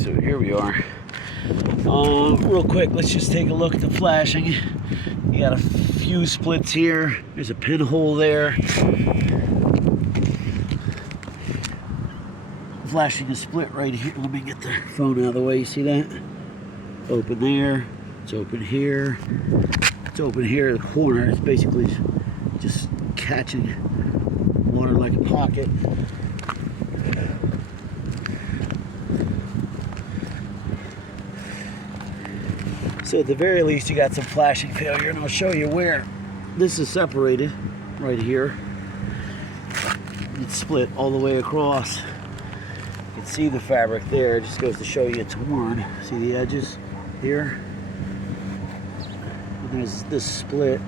So here we are. Real quick, let's just take a look at the flashing. You got a few splits here. There's a pinhole there. Flashing a split right here. Let me get the phone out of the way. You see that? Open there. It's open here. It's open here. The corner is basically just catching water like a pocket. So at the very least, you got some flashing failure, and I'll show you where. This is separated right here. It's split all the way across. You can see the fabric there. It just goes to show you it's worn. See the edges here? And there's this split.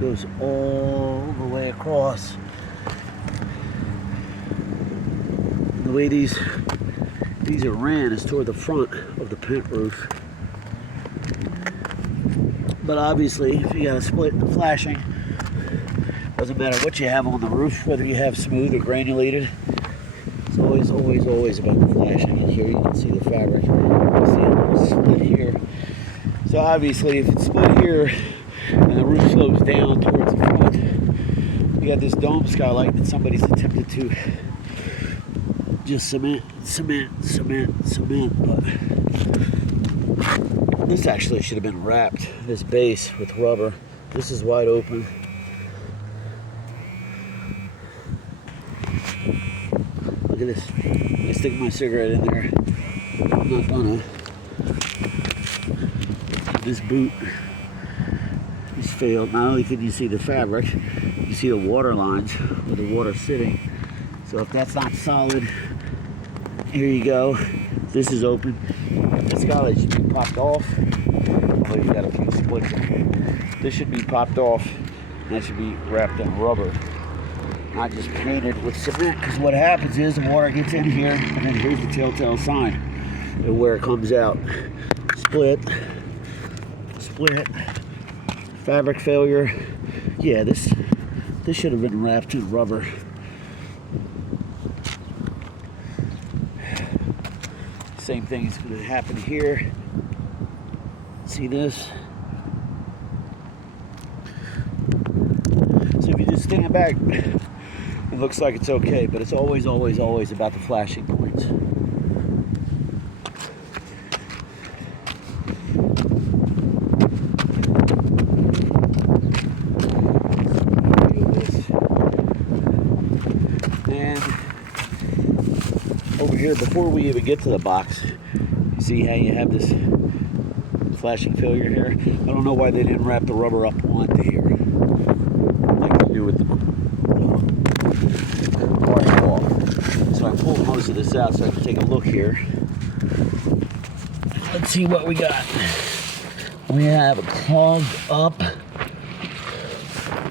Goes all the way across. And the way these are ran is toward the front of the pent roof. But obviously, if you got a split in the flashing, doesn't matter what you have on the roof, whether you have smooth or granulated, it's always about the flashing. And here you can see the fabric. You see it split here. So obviously, if it's split here and the roof slopes down towards the front, you got this dome skylight that somebody's attempted to just cement, but this actually should have been wrapped, this base, with rubber. This is wide open. Look at this. I stick my cigarette in there. I'm not gonna. This boot has failed. Not only can you see the fabric, you see the water lines where the water's sitting. So if that's not solid, here you go. This is open. The skylight should be popped off. Although you got a few splits. This should be popped off. That should be wrapped in rubber, not just painted with cement. Because what happens is the water gets in here, and then here's the telltale sign of where it comes out. Split. Fabric failure. Yeah, this should have been wrapped in rubber. Same thing's going to happen here. See this? So if you just stand back, it looks like it's okay, but it's always about the flashing points. And over here, before we even get to the box, you see how you have this flashing failure here? I don't know why they didn't wrap the rubber up onto here, like they do with the car wall. So I pulled most of this out so I can take a look here. Let's see what we got. We have a clogged up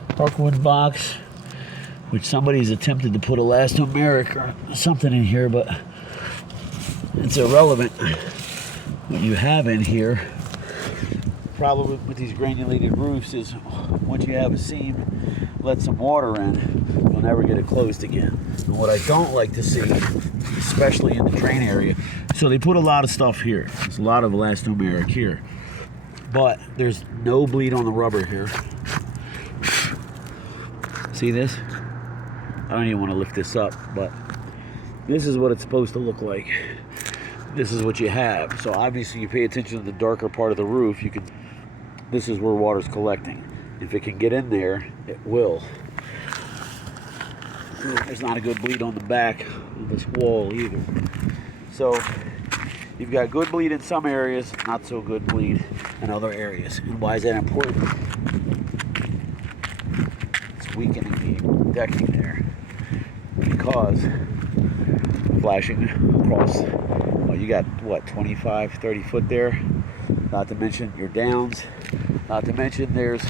Parkwood box, which somebody's attempted to put elastomeric or something in here, but it's irrelevant. What you have in here, problem with these granulated roofs is once you have a seam, let some water in, you'll never get it closed again. And what I don't like to see, especially in the drain area, so they put a lot of stuff here. There's a lot of elastomeric here, but there's no bleed on the rubber here. See this? I don't even want to lift this up, but this is what it's supposed to look like. This is what you have. So obviously you pay attention to the darker part of the roof, this is where water's collecting. If it can get in there, it will. There's not a good bleed on the back of this wall either. So you've got good bleed in some areas, not so good bleed in other areas. And why is that important? It's weakening the decking there. Because flashing across, well, you got what, 25, 30 foot there, not to mention your downs, not to mention there's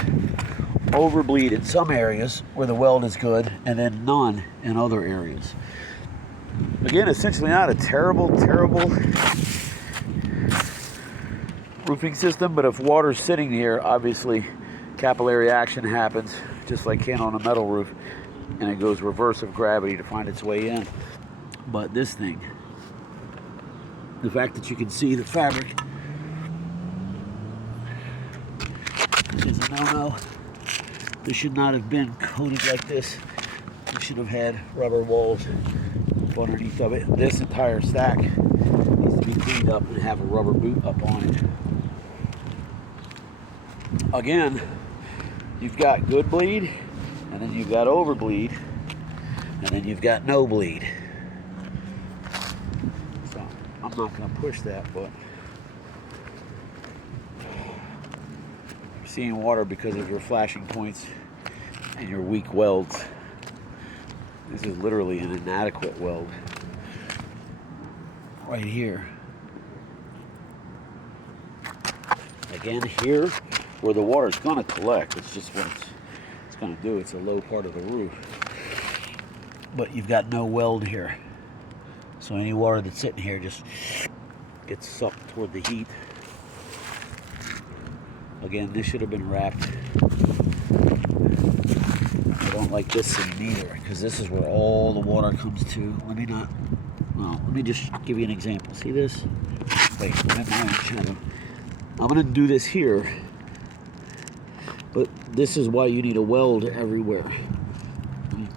overbleed in some areas where the weld is good and then none in other areas. Again, essentially not a terrible roofing system, but if water's sitting here, obviously capillary action happens, just like can on a metal roof, and it goes reverse of gravity to find its way in. But this thing The fact that you can see the fabric is a no-no. This should not have been coated like this. You should have had rubber walls underneath of it. This entire stack needs to be cleaned up and have a rubber boot up on it. Again, you've got good bleed, and then you've got overbleed, and then you've got no bleed. So I'm not going to push that, but you're seeing water because of your flashing points and your weak welds. This is literally an inadequate weld right here. Again, here where the water is going to collect, it's just what it's going to do. It's a low part of the roof, but you've got no weld here, so any water that's sitting here just gets sucked toward the heat. Again, this should have been wrapped. I don't like this seam either, because this is where all the water comes to. Let me just give you an example. See this? Wait, I'm at my own channel. I'm going to do this here, but this is why you need a weld everywhere. Let me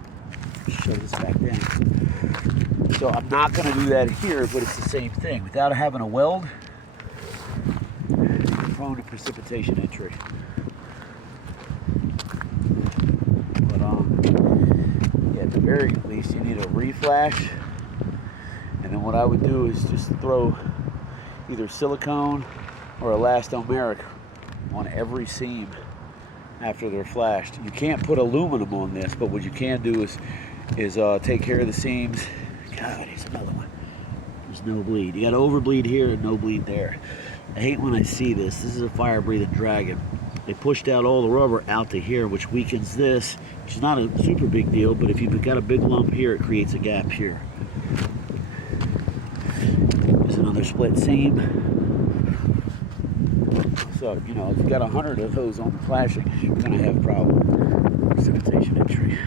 shove this back down. So I'm not going to do that here, but it's the same thing. Without having a weld, you're prone to precipitation entry. But yeah, at the very least, you need a reflash. And then what I would do is just throw either silicone or elastomeric on every seam after they're flashed. You can't put aluminum on this, but what you can do is take care of the seams. God, here's another one. There's no bleed. You got overbleed here and no bleed there. I hate when I see this. This is a fire-breathing dragon. They pushed out all the rubber out to here, which weakens this, which is not a super big deal, but if you've got a big lump here, it creates a gap here. There's another split seam. So, you know, if you've got 100 of those on the flashing, you're going to have a problem with precipitation entry.